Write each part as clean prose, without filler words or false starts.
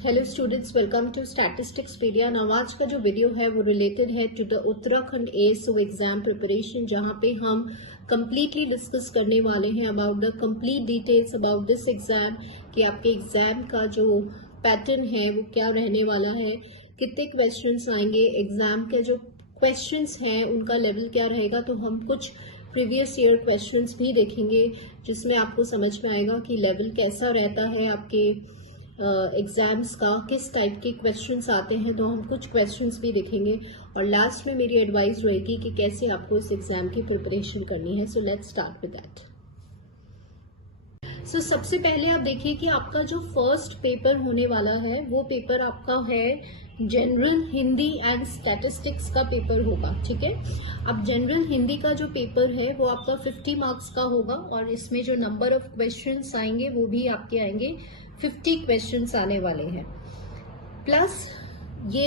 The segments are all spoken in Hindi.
Hello students, welcome to Statisticspedia. आज का जो वीडियो है वो रिलेटेड है to the Uttarakhand ASO exam preparation, जहां पे हम कंप्लीटली डिस्कस करने वाले हैं about the complete details about this exam, कि आपके एग्जाम का जो पैटर्न है वो क्या रहने वाला है, कितने क्वेश्चंस आएंगे, एग्जाम के जो क्वेश्चंस हैं उनका लेवल क्या रहेगा। तो हम कुछ प्रीवियस ईयर क्वेश्चंस भी देखेंगे जिसमें आपको समझ में आएगा कि लेवल कैसा रहता है आपके एग्जाम्स का, किस टाइप के क्वेश्चंस आते हैं। तो हम कुछ क्वेश्चंस भी देखेंगे और लास्ट में मेरी एडवाइस रहेगी कि कैसे आपको इस एग्जाम की प्रिपरेशन करनी है। So let's start with that. So सबसे पहले आप देखिए कि आपका जो फर्स्ट पेपर होने वाला है वो पेपर आपका है जनरल हिंदी एंड स्टैटिस्टिक्स का पेपर होगा। ठीक है, अब जनरल हिंदी का जो पेपर है वो आपका 50 मार्क्स का होगा और इसमें जो नंबर ऑफ क्वेश्चंस आएंगे वो भी आपके आएंगे 50 क्वेश्चंस आने वाले हैं, प्लस ये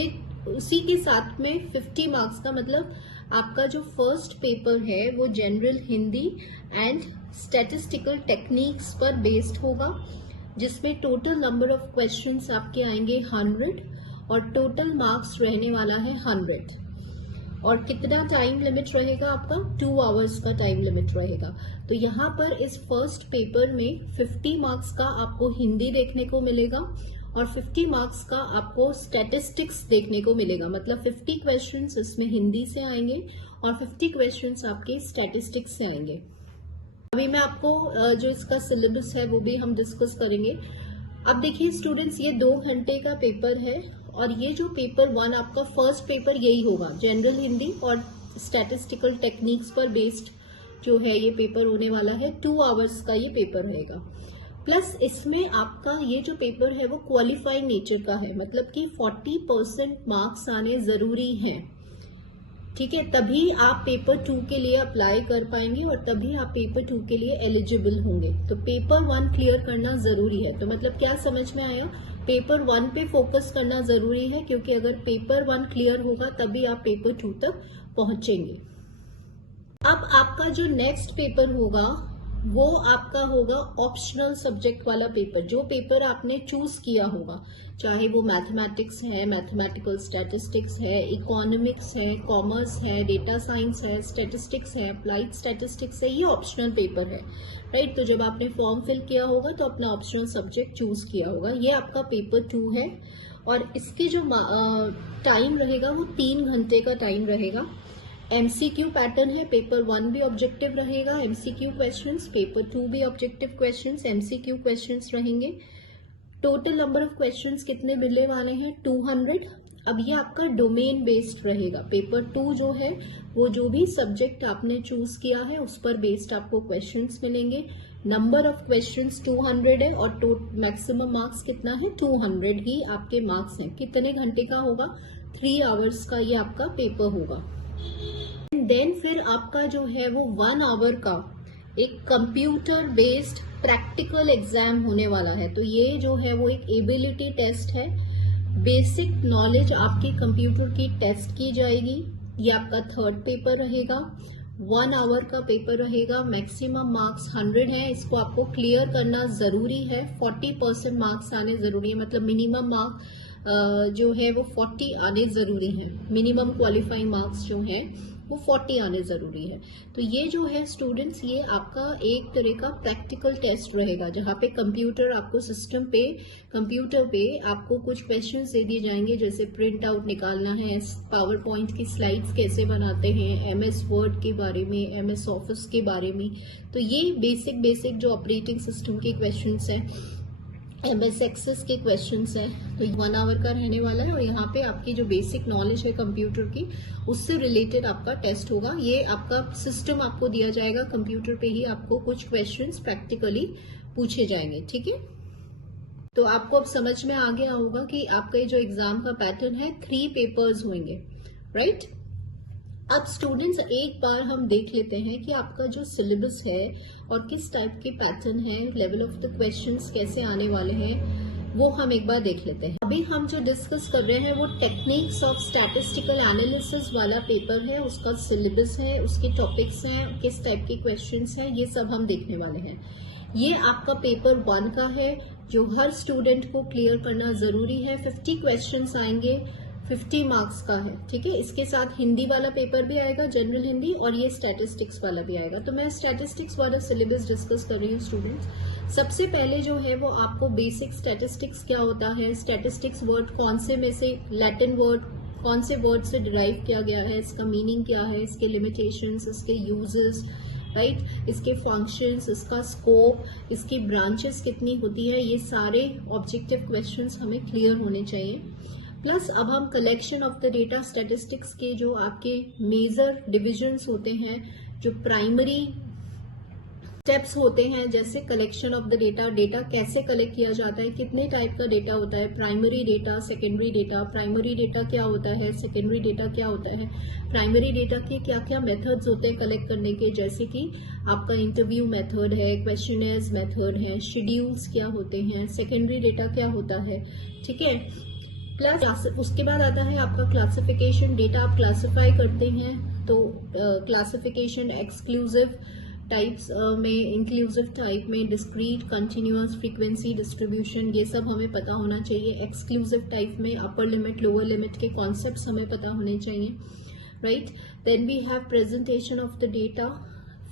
उसी के साथ में 50 मार्क्स का मतलब आपका जो फर्स्ट पेपर है वो general Hindi and statistical techniques पर बेस्ड होगा, जिसमें टोटल नंबर ऑफ क्वेश्चंस आपके आएंगे 100 और टोटल मार्क्स रहने वाला है 100। और कितना टाइम लिमिट रहेगा आपका? 2 आवर्स का टाइम लिमिट रहेगा। तो यहाँ पर इस फर्स्ट पेपर में 50 मार्क्स का आपको हिंदी देखने को मिलेगा और 50 मार्क्स का आपको स्टैटिस्टिक्स देखने को मिलेगा। मतलब 50 क्वेश्चंस इसमें हिंदी से आएंगे और 50 क्वेश्चंस आपके स्टैटिस्टिक्स से आएंगे। अभी मैं आपको जो इसका सिलेबस है वो भी हम डिस्कस करेंगे। अब देखिए स्टूडेंट्स, ये 2 घंटे का पेपर है और ये जो पेपर 1 आपका फर्स्ट पेपर यही होगा, जनरल हिंदी और स्टैटिस्टिकल टेक्निक्स पर बेस्ड जो है ये पेपर होने वाला है। 2 आवर्स का ये पेपर रहेगा, प्लस इसमें आपका ये जो पेपर है वो क्वालिफाइंग नेचर का है, मतलब कि 40% मार्क्स आने जरूरी हैं। ठीक है, तभी आप पेपर 2 के लिए अप्लाई कर पाएंगे और तभी आप पेपर 2 के लिए एलिजिबल होंगे। तो पेपर 1 क्लियर करना जरूरी है। तो मतलब क्या समझ में आया? पेपर 1 पे फोकस करना जरूरी है, क्योंकि अगर पेपर 1 क्लियर होगा तभी आप पेपर 2 तक पहुंचेंगे। अब आपका जो नेक्स्ट पेपर होगा वो आपका होगा ऑप्शनल सब्जेक्ट वाला पेपर। जो पेपर आपने चूज किया होगा, चाहे वो मैथमेटिक्स है, मैथमेटिकल स्टैटिस्टिक्स है, इकोनॉमिक्स है, कॉमर्स है, डेटा साइंस है, स्टैटिस्टिक्स है, अप्लाइड स्टैटिस्टिक्स है, ये ऑप्शनल पेपर है, राइट। तो जब आपने फॉर्म फिल किया होगा तो अपना ऑप्शनल सब्जेक्ट चूज किया होगा। ये आपका पेपर 2 है और इसके जो टाइम रहेगा वो 3 घंटे का टाइम रहेगा। एमसीक्यू पैटर्न है, पेपर 1 भी ऑब्जेक्टिव रहेगा, एमसीक्यू क्वेश्चंस, पेपर 2 भी ऑब्जेक्टिव क्वेश्चंस, एमसीक्यू क्वेश्चंस रहेंगे। टोटल नंबर ऑफ क्वेश्चंस कितने मिलने वाले हैं? 200। अब ये आपका डोमेन बेस्ड रहेगा। पेपर 2 जो है वो जो भी सब्जेक्ट आपने चूज किया है उस पर बेस्ड आपको क्वेश्चंस मिलेंगे। नंबर ऑफ क्वेश्चंस 200 है और मैक्सिमम मार्क्स कितना है? 200 ही आपके मार्क्स हैं। कितने घंटे का होगा? 3 आवर्स का ये आपका पेपर होगा। देन फिर आपका जो है वो 1 आवर का एक कंप्यूटर बेस्ड प्रैक्टिकल एग्जाम होने वाला है। तो ये जो है वो एक एबिलिटी टेस्ट है, बेसिक नॉलेज आपकी कंप्यूटर की टेस्ट की जाएगी। ये आपका थर्ड पेपर रहेगा, 1 आवर का पेपर रहेगा, मैक्सिमम मार्क्स 100 है। इसको आपको क्लियर करना जरूरी है, 40% मार्क्स आने जरूरी है, मतलब मिनिमम मार्क जो है वो 40 आने जरूरी है। मिनिमम क्वालिफाइंग मार्क्स जो है वो 40 आने जरूरी है। तो ये जो है स्टूडेंट्स, ये आपका एक तरह का प्रैक्टिकल टेस्ट रहेगा, जहाँ पे कंप्यूटर आपको सिस्टम पे, कंप्यूटर पे आपको कुछ क्वेश्चंस दे दिए जाएंगे, जैसे प्रिंट आउट निकालना है, पावर पॉइंट की स्लाइड्स कैसे बनाते हैं, एमएस वर्ड के बारे में, एमएस ऑफिस के बारे में। तो ये बेसिक जो ऑपरेटिंग सिस्टम के क्वेश्चंस हैं, एमएस एक्सेस के क्वेश्चंस हैं। तो 1 आवर का रहने वाला है और यहाँ पे आपकी जो बेसिक नॉलेज है कंप्यूटर की उससे रिलेटेड आपका टेस्ट होगा। ये आपका सिस्टम आपको दिया जाएगा, कंप्यूटर पे ही आपको कुछ क्वेश्चंस प्रैक्टिकली पूछे जाएंगे। ठीक है, तो आपको अब समझ में आ गया होगा कि आपका ये जो एग्जाम का पैटर्न है 3 पेपर्स होंगे, राइट। अब स्टूडेंट्स एक बार हम देख लेते हैं कि आपका जो सिलेबस है और किस टाइप के पैटर्न है, लेवल ऑफ द क्वेश्चंस कैसे आने वाले हैं, वो हम एक बार देख लेते हैं। अभी हम जो डिस्कस कर रहे हैं वो टेक्निक्स ऑफ स्टैटिस्टिकल एनालिसिस वाला पेपर है, उसका सिलेबस है, उसके टॉपिक्स हैं, किस टाइप के क्वेश्चंस हैं, ये सब हम देखने वाले हैं। ये आपका पेपर 1 का है जो हर स्टूडेंट को क्लियर करना जरूरी है। 50 क्वेश्चंस आएंगे, 50 मार्क्स का है, ठीक है। इसके साथ हिंदी वाला पेपर भी आएगा, जनरल हिंदी, और ये स्टैटिस्टिक्स वाला भी आएगा। तो मैं स्टैटिस्टिक्स वाला सिलेबस डिस्कस कर रही हूँ स्टूडेंट्स। सबसे पहले जो है वो आपको बेसिक स्टैटिस्टिक्स क्या होता है, स्टैटिस्टिक्स वर्ड कौन से में से, लैटिन वर्ड कौन से वर्ड से डिराइव किया गया है, इसका मीनिंग क्या है, इसके लिमिटेशंस, इसके यूजेस, राइट, इसके फंक्शंस, इसका स्कोप, इसकी ब्रांचेस कितनी होती है, ये सारे ऑब्जेक्टिव क्वेश्चंस हमें क्लियर होने चाहिए। प्लस अब हम collection of the data, statistics के जो आपके मेजर डिविजन्स होते हैं, जो प्राइमरी स्टेप्स होते हैं, जैसे collection of the data, data कैसे कलेक्ट किया जाता है, कितने टाइप का डेटा होता है, primary data, secondary data, primary data क्या होता है, सेकेंडरी डेटा क्या होता है, प्राइमरी डेटा के क्या क्या मेथड्स होते हैं कलेक्ट करने के, जैसे कि आपका इंटरव्यू मेथड है, क्वेश्चनर्स मेथड है, शेड्यूल्स क्या होते हैं, सेकेंडरी डेटा क्या होता है, ठीक है। प्लस उसके बाद आता है आपका क्लासिफिकेशन, डेटा आप क्लासिफाई करते हैं, तो क्लासिफिकेशन एक्सक्लूसिव टाइप्स में, इंक्लूसिव टाइप में, डिस्क्रीट, कंटिन्यूअस, फ्रीक्वेंसी, डिस्ट्रीब्यूशन, ये सब हमें पता होना चाहिए। एक्सक्लूसिव टाइप में अपर लिमिट, लोअर लिमिट के कॉन्सेप्ट्स हमें पता होने चाहिए, right. Then we have presentation of the data.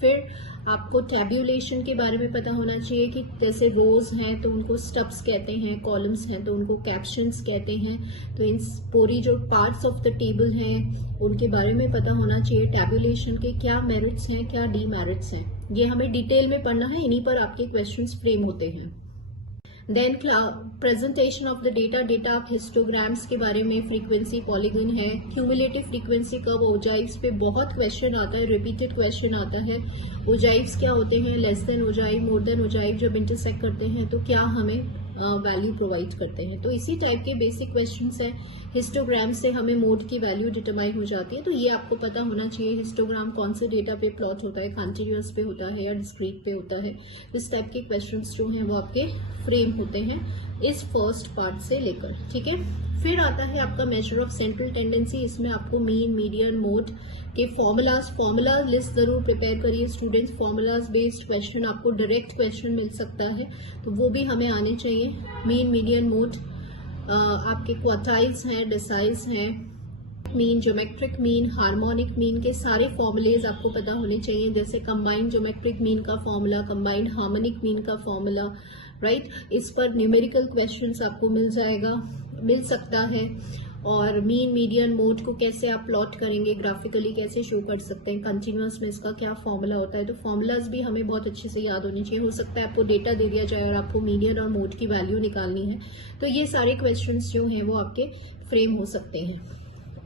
फिर आपको टैब्यूलेशन के बारे में पता होना चाहिए कि जैसे रोज हैं तो उनको स्टब्स कहते हैं, कॉलम्स हैं तो उनको कैप्शंस कहते हैं। तो इन पूरी जो पार्ट्स ऑफ द टेबल हैं उनके बारे में पता होना चाहिए। टैब्यूलेशन के क्या मेरिट्स हैं, क्या डीमेरिट्स हैं, ये हमें डिटेल में पढ़ना है, इन्हीं पर आपके क्वेश्चंस फ्रेम होते हैं। Then presentation of the data, data आप हिस्टोग्राम्स के बारे में, फ्रीक्वेंसी पॉलीगन है, क्यूमुलेटिव फ्रीक्वेंसी कर्व, ओजाइव्स पे बहुत क्वेश्चन आता है, रिपीटेड क्वेश्चन आता है। ओजाइव्स क्या होते हैं, less than ogive, more than ogive जब इंटरसेक्ट करते हैं तो क्या हमें वैल्यू प्रोवाइड करते हैं। तो इसी टाइप के बेसिक क्वेश्चंस हैं। हिस्टोग्राम से हमें मोड की वैल्यू डिटरमाइन हो जाती है, तो ये आपको पता होना चाहिए। हिस्टोग्राम कौन से डेटा पे प्लॉट होता है, कंटिन्यूअस पे होता है या डिस्क्रीट पे होता है। इस टाइप के क्वेश्चंस जो हैं वो आपके फ्रेम होते हैं इस फर्स्ट पार्ट से लेकर, ठीक है। फिर आता है आपका मेजर ऑफ सेंट्रल टेंडेंसी। इसमें आपको मीन, मीडियन, मोड के फॉर्मूला लिस्ट जरूर प्रिपेयर करिए स्टूडेंट्स। फॉर्मूलाज बेस्ड क्वेश्चन, आपको डायरेक्ट क्वेश्चन मिल सकता है तो वो भी हमें आने चाहिए। मीन, मीडियन, मोड, आपके क्वार्टाइल्स हैं, डेसाइल्स हैं, mean, geometric mean, harmonic mean के सारे फॉर्मूलेज आपको पता होने चाहिए। जैसे कंबाइंड ज्योमेट्रिक मीन का फॉर्मूला, कंबाइंड हार्मोनिक मीन का फॉर्मूला, राइट। इस पर न्यूमेरिकल क्वेश्चंस आपको मिल सकता है। और मीन, मीडियन, मोड को कैसे आप प्लॉट करेंगे, ग्राफिकली कैसे शो कर सकते हैं, कंटिन्यूअस में इसका क्या फॉर्मूला होता है। तो फॉर्मूलाज भी हमें बहुत अच्छे से याद होनी चाहिए। हो सकता है आपको डेटा दे दिया जाए और आपको मीडियन और मोड की वैल्यू निकालनी है, तो ये सारे क्वेश्चंस जो हैं वो आपके फ्रेम हो सकते हैं।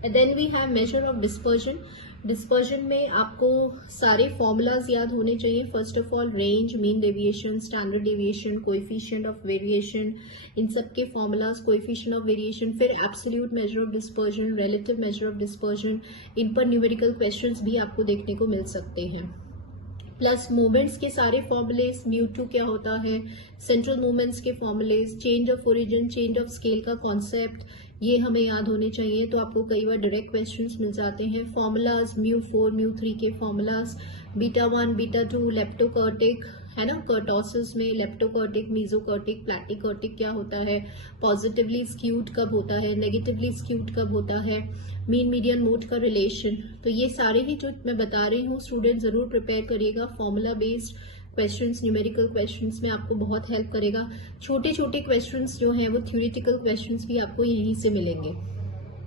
Then we have measure of dispersion. Dispersion में आपको सारे फॉर्मूलाज याद होने चाहिए। First of all range, mean deviation, standard deviation, coefficient of variation, इन सब के फॉर्मूलाज, कोएफिशिएंट ऑफ वेरिएशन। फिर absolute measure of dispersion, relative measure of dispersion, इन पर न्यूमेरिकल क्वेश्चंस भी आपको देखने को मिल सकते हैं। प्लस मूवमेंट्स के सारे फॉर्मूलेज, म्यू2 क्या होता है, सेंट्रल मूवमेंट्स के formulas, change of origin, change of scale का कॉन्सेप्ट, ये हमें याद होने चाहिए। तो आपको कई बार डायरेक्ट क्वेश्चंस मिल जाते हैं। फॉर्मूलाज, म्यू4, म्यू3 के फॉर्मूलाज, बीटा1, बीटा2, लेप्टोकर्टिक है ना, कर्टोसिस में लेप्टोकर्टिक, मीजोकर्टिक, प्लैटिकर्टिक क्या होता है, पॉजिटिवली स्क्यूड कब होता है, नेगेटिवली स्क्यूड कब होता है, मीन, मीडियन, मोड का रिलेशन। तो ये सारे ही जो मैं बता रही हूँ स्टूडेंट जरूर प्रिपेयर करिएगा। Formula based questions, numerical questions में आपको बहुत हेल्प करेगा। छोटे छोटे क्वेश्चंस जो हैं वो थ्योरेटिकल क्वेश्चंस भी आपको यहीं से मिलेंगे।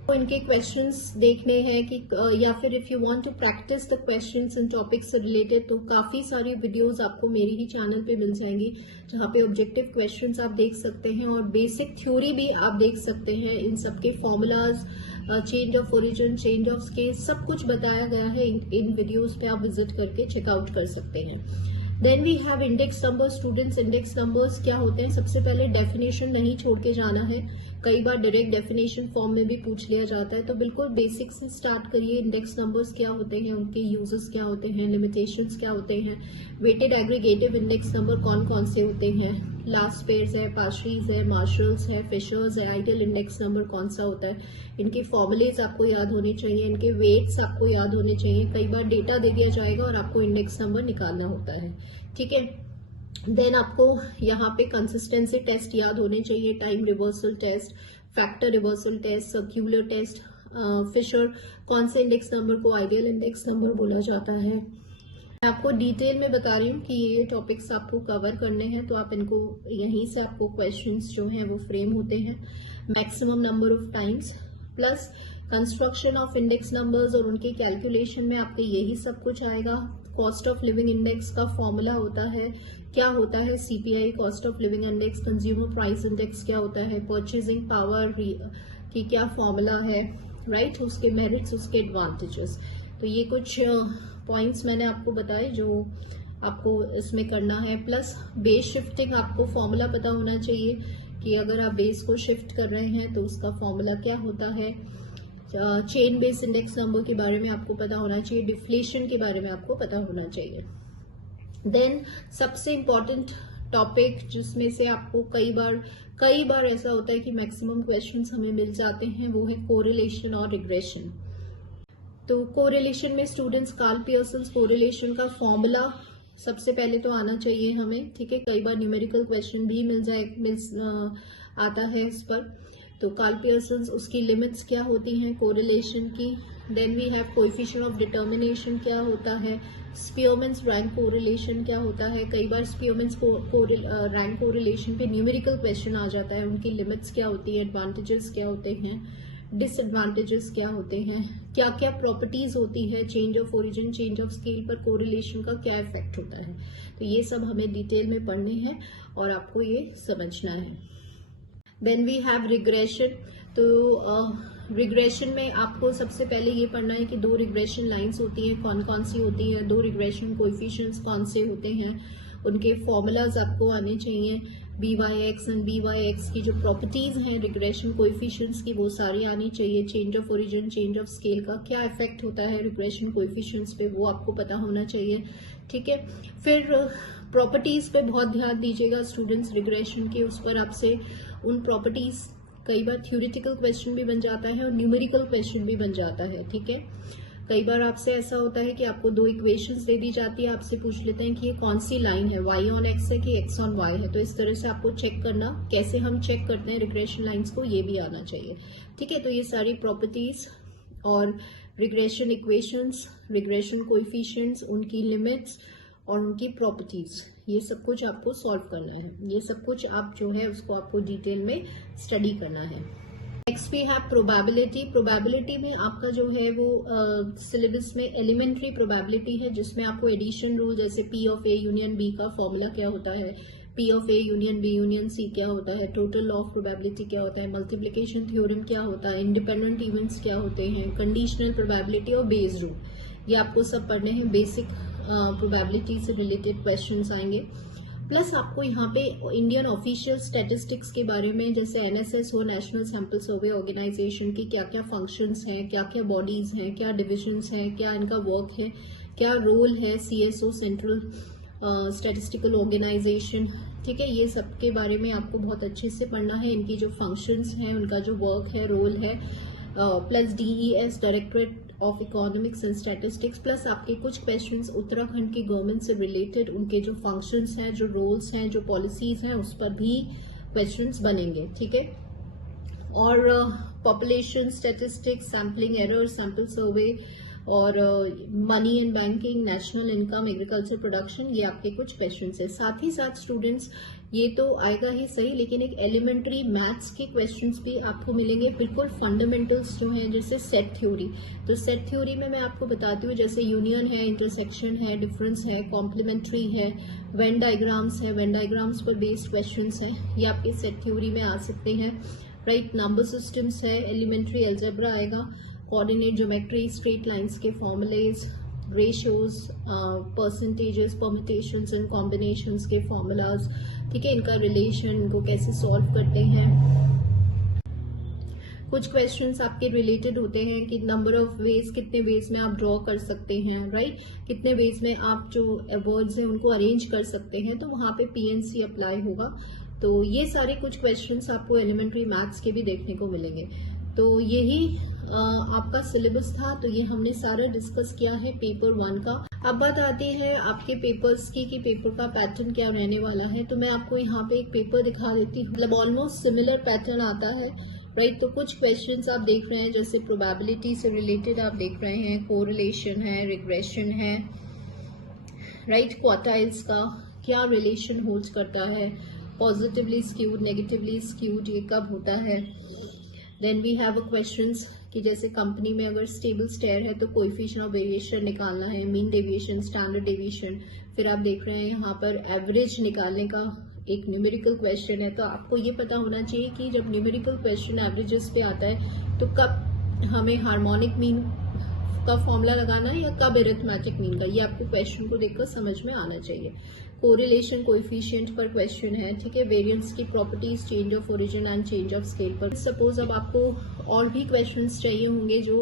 तो इनके क्वेश्चंस देखने हैं कि या फिर if you want to practise the questions in topics से रिलेटेड, तो काफी सारी वीडियोस आपको मेरे ही चैनल पे मिल जाएंगी जहाँ पे ऑब्जेक्टिव क्वेश्चंस आप देख सकते हैं और बेसिक थ्योरी भी आप देख सकते हैं। इन सबके formulas, change of origin, change of scale, सब कुछ बताया गया है इन वीडियोज पे, आप विजिट करके चेकआउट कर सकते हैं। Then we have index number. Students, index numbers क्या होते हैं, सबसे पहले डेफिनेशन नहीं छोड़ के जाना है। कई बार डायरेक्ट डेफिनेशन फॉर्म में भी पूछ लिया जाता है, तो बिल्कुल बेसिक से स्टार्ट करिए। इंडेक्स नंबर्स क्या होते हैं, उनके यूजेस क्या होते हैं, लिमिटेशंस क्या होते हैं, वेटेड एग्रीगेटिव इंडेक्स नंबर कौन कौन से होते हैं, लास्ट पेयर्स है, पार्शरीज है, मार्शल्स है, फिशर्स है, आइडियल इंडेक्स नंबर कौन सा होता है, इनके फॉर्मूलेज आपको याद होने चाहिए, इनके वेट्स आपको याद होने चाहिए। कई बार डेटा दे दिया जाएगा और आपको इंडेक्स नंबर निकालना होता है, ठीक है। देन आपको यहाँ पे कंसिस्टेंसी टेस्ट याद होने चाहिए, time reversal test, factor reversal test, circular test, Fisher, कौन से इंडेक्स नंबर को आइडियल इंडेक्स नंबर बोला जाता है। मैं आपको डिटेल में बता रही हूँ कि ये टॉपिक्स आपको कवर करने हैं, तो आप इनको यहीं से आपको क्वेश्चंस जो हैं वो फ्रेम होते हैं। Maximum number of times plus construction of index numbers और उनके कैलकुलेशन में आपके यही सब कुछ आएगा। कॉस्ट ऑफ लिविंग इंडेक्स का फॉर्मूला होता है, क्या होता है CPI, cost of living index, consumer price index क्या होता है, परचेजिंग पावर की क्या फॉर्मूला है, राइट, उसके मेरिट्स, उसके एडवांटेजेस। तो ये कुछ पॉइंट्स मैंने आपको बताए जो आपको इसमें करना है। प्लस बेस शिफ्टिंग, आपको फॉर्मूला पता होना चाहिए कि अगर आप बेस को शिफ्ट कर रहे हैं तो उसका फॉर्मूला क्या होता है। चेन बेस इंडेक्स नंबर के बारे में आपको पता होना चाहिए, डिफ्लेशन के बारे में आपको पता होना चाहिए। देन सबसे इम्पॉर्टेंट टॉपिक जिसमें से आपको कई बार ऐसा होता है कि मैक्सिमम क्वेश्चंस हमें मिल जाते हैं, वो है कोरिलेशन और रिग्रेशन। तो कोरिलेशन में स्टूडेंट्स कार्ल पियर्सन्स कोरिलेशन का फॉर्मूला सबसे पहले तो आना चाहिए हमें, ठीक है। कई बार न्यूमेरिकल क्वेश्चन भी आता है इस पर। तो कार्ल पियर्सन्स, उसकी लिमिट्स क्या होती हैं कोरिलेशन की। Then we have coefficient of determination क्या होता है, स्पीयरमैन्स रैंक कोरिलेशन क्या होता है। कई बार स्पीयरमैन्स रैंक कोरिलेशन पे न्यूमेरिकल क्वेश्चन आ जाता है, उनकी लिमिट्स क्या होती है, एडवांटेजेस क्या होते हैं, डिसएडवांटेजेस क्या होते हैं, क्या क्या प्रॉपर्टीज होती है, change of origin, change of scale पर कोरिलेशन का क्या इफेक्ट होता है। तो ये सब हमें डिटेल में पढ़ने हैं और आपको ये समझना है। Then we have regression. तो रिग्रेशन में आपको सबसे पहले ये पढ़ना है कि दो रिग्रेशन लाइंस होती हैं, कौन कौन सी होती हैं, दो रिग्रेशन कोएफिशिएंट्स कौन से होते हैं, उनके फॉर्मूलाज आपको आने चाहिए। BYX एंड BYX की जो प्रॉपर्टीज हैं रिग्रेशन कोएफिशिएंट्स की, वो सारी आनी चाहिए। Change of origin, change of scale का क्या इफेक्ट होता है रिग्रेशन कोएफिशिएंट्स पे, वो आपको पता होना चाहिए, ठीक है। फिर प्रॉपर्टीज पे बहुत ध्यान दीजिएगा स्टूडेंट्स रिग्रेशन के, उस पर आपसे उन प्रॉपर्टीज, कई बार थ्योरेटिकल क्वेश्चन भी बन जाता है और न्यूमेरिकल क्वेश्चन भी बन जाता है, ठीक है। कई बार आपसे ऐसा होता है कि आपको दो इक्वेशंस दे दी जाती है, आपसे पूछ लेते हैं कि ये कौन सी लाइन है, y ऑन x है कि x ऑन y है। तो इस तरह से आपको चेक करना, कैसे हम चेक करते हैं रिग्रेशन लाइंस को, ये भी आना चाहिए, ठीक है। तो ये सारी प्रॉपर्टीज और रिग्रेशन इक्वेशंस, रिग्रेशन कोएफिशिएंट्स, उनकी लिमिट्स और उनकी प्रॉपर्टीज, ये सब कुछ आपको सॉल्व करना है। ये सब कुछ आप जो है उसको आपको डिटेल में स्टडी करना है। Next we have probability. Probability में आपका जो है वो सिलेबस में एलिमेंट्री प्रोबेबिलिटी है, जिसमें आपको एडिशन रूल, जैसे P of A union B का फॉर्मूला क्या होता है, P of A union B union C क्या होता है, टोटल लॉ ऑफ प्रोबेबिलिटी क्या होता है, मल्टीप्लिकेशन थ्योरम क्या होता है, इंडिपेंडेंट इवेंट्स क्या होते हैं, कंडीशनल प्रोबेबिलिटी और बेस रूल, ये आपको सब पढ़ने हैं। बेसिक प्रोबेबिलिटी से रिलेटेड क्वेश्चंस आएंगे। प्लस आपको यहाँ पे इंडियन ऑफिशियल स्टैटिस्टिक्स के बारे में, जैसे NSS हो, नेशनल सैंपल सर्वे ऑर्गेनाइजेशन की क्या क्या फंक्शंस हैं, क्या क्या बॉडीज हैं, क्या डिविजन्स हैं, क्या इनका वर्क है, क्या रोल है, CSO सेंट्रल स्टैटिस्टिकल ऑर्गेनाइजेशन, ठीक है। ये सब के बारे में आपको बहुत अच्छे से पढ़ना है, इनकी जो फंक्शंस हैं, उनका जो वर्क है, रोल है। Plus DES directorate of economics and statistics, plus आपके कुछ क्वेश्चंस उत्तराखंड की गवर्नमेंट से रिलेटेड, उनके जो फंक्शंस हैं, जो रोल्स हैं, जो पॉलिसीज हैं, उस पर भी क्वेश्चंस बनेंगे, ठीक है। और population statistics, sampling error, sample survey और money and banking, national income, agriculture production, ये आपके कुछ क्वेश्चंस है। साथ ही साथ स्टूडेंट्स ये तो आएगा ही सही, लेकिन एक एलिमेंट्री मैथ्स के क्वेश्चंस भी आपको मिलेंगे, बिल्कुल फंडामेंटल्स जो हैं, जैसे सेट थ्योरी। तो सेट थ्योरी में मैं आपको बताती हूँ, जैसे यूनियन है, इंटरसेक्शन है, डिफरेंस है, कॉम्प्लीमेंट्री है, वेन डायग्राम्स है, वेन डायग्राम्स पर बेस्ड क्वेश्चंस हैं, ये आपके सेट थ्योरी में आ सकते हैं, राइट। नंबर सिस्टम्स है, एलिमेंट्री अलजेब्रा आएगा, कोऑर्डिनेट ज्योमेट्री, स्ट्रेट लाइंस के formulas, ratios, percentages, permutations and combinations के फॉर्मूलाज, ठीक है, इनका रिलेशन, इनको कैसे सॉल्व करते हैं। कुछ क्वेश्चंस आपके रिलेटेड होते हैं कि नंबर ऑफ वेज, कितने वेज में आप ड्रॉ कर सकते हैं, राइट, कितने वेज में आप जो वर्ड्स हैं उनको अरेंज कर सकते हैं, तो वहाँ पे PNC अप्लाई होगा। तो ये सारे कुछ क्वेश्चंस आपको एलिमेंट्री मैथ्स के भी देखने को मिलेंगे। तो यही आपका सिलेबस था, तो ये हमने सारा डिस्कस किया है पेपर 1 का। अब बात आती है आपके पेपर्स की कि पेपर का पैटर्न क्या रहने वाला है। तो मैं आपको यहाँ पे एक पेपर दिखा देती हूँ, मतलब ऑलमोस्ट सिमिलर पैटर्न आता है, राइट। तो कुछ क्वेश्चंस आप देख रहे हैं जैसे प्रोबेबिलिटी से रिलेटेड आप देख रहे हैं, कोरिलेशन है, रिग्रेशन है, राइट। क्वार्टाइल्स का क्या रिलेशन होल्ड करता है, पॉजिटिवली स्क्यूड, नेगेटिवली स्क्यूड, ये कब होता है। Then we have a questions कि जैसे कंपनी में अगर स्टेबल स्टेयर है तो कोएफिशिएंट ऑफ वेरिएशन निकालना है, मीन डेविएशन, स्टैंडर्ड डेविएशन। फिर आप देख रहे हैं यहाँ पर एवरेज निकालने का एक न्यूमेरिकल क्वेश्चन है। तो आपको ये पता होना चाहिए कि जब न्यूमेरिकल क्वेश्चन एवरेजेस पे आता है तो कब हमें हार्मोनिक मीन का फॉर्मूला लगाना है या कब अरिथमेटिक मीन का, ये आपको क्वेश्चन को देखकर समझ में आना चाहिए। कोरिलेशन कोएफिशिएंट पर क्वेश्चन है, ठीक है। वेरिएंस की properties, change of origin and change of scale पर। सपोज अब आपको और भी क्वेश्चंस चाहिए होंगे जो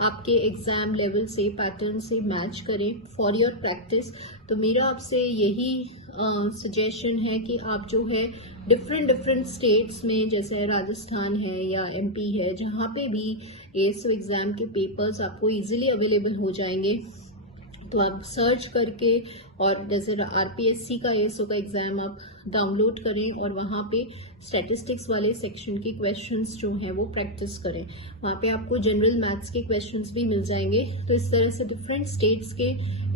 आपके एग्जाम लेवल से, पैटर्न से मैच करें फॉर योर प्रैक्टिस। तो मेरा आपसे यही सजेशन है कि आप जो है डिफरेंट स्टेट्स में, जैसे राजस्थान है या एमपी है, जहाँ पे भी एएसओ एग्जाम के पेपर्स आपको इजीली अवेलेबल हो जाएंगे, तो आप सर्च करके, और जैसे आरपीएससी का एएसओ का एग्जाम आप डाउनलोड करें और वहाँ पे स्टैटिस्टिक्स वाले सेक्शन के क्वेश्चंस जो हैं वो प्रैक्टिस करें। वहाँ पे आपको जनरल मैथ्स के क्वेश्चंस भी मिल जाएंगे। तो इस तरह से डिफरेंट स्टेट्स के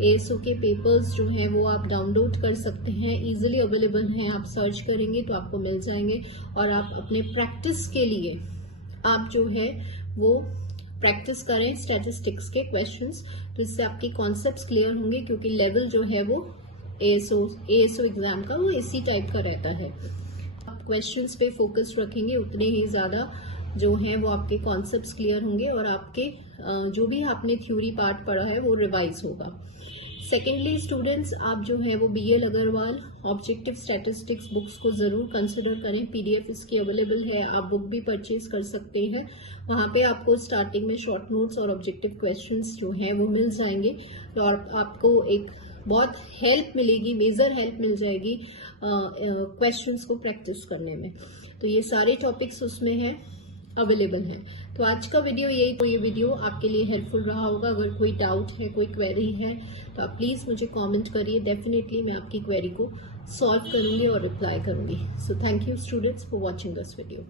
एएसओ के पेपर्स जो हैं वो आप डाउनलोड कर सकते हैं, इजीली अवेलेबल हैं। आप सर्च करेंगे तो आपको मिल जाएंगे और आप अपने प्रैक्टिस के लिए आप जो है वो प्रैक्टिस करें स्टैटिस्टिक्स के क्वेश्चंस। तो इससे आपके कॉन्सेप्ट्स क्लियर होंगे, क्योंकि लेवल जो है वो एएसओ एग्जाम का वो इसी टाइप का रहता है। आप क्वेश्चंस पे फोकस रखेंगे उतने ही ज़्यादा जो हैं वो आपके कॉन्सेप्ट्स क्लियर होंगे और आपके जो भी आपने थ्योरी पार्ट पढ़ा है वो रिवाइज होगा। सेकेंडली स्टूडेंट्स, आप जो है वो BL Agarwal objective statistics books को ज़रूर कंसिडर करें। पीडीएफ इसकी अवेलेबल है, आप बुक भी परचेज कर सकते हैं। वहाँ पे आपको स्टार्टिंग में शॉर्ट नोट्स और ऑब्जेक्टिव क्वेश्चंस जो हैं वो मिल जाएंगे और आपको एक बहुत हेल्प मिलेगी, मेजर हेल्प मिल जाएगी क्वेश्चंस को प्रैक्टिस करने में। तो ये सारे टॉपिक्स उसमें हैं, अवेलेबल है। तो आज का वीडियो यही, तो ये वीडियो आपके लिए हेल्पफुल रहा होगा। अगर कोई डाउट है, कोई क्वेरी है, तो आप प्लीज़ मुझे कमेंट करिए। डेफिनेटली मैं आपकी क्वेरी को सॉल्व करूंगी और रिप्लाई करूंगी। So thank you students for watching this video.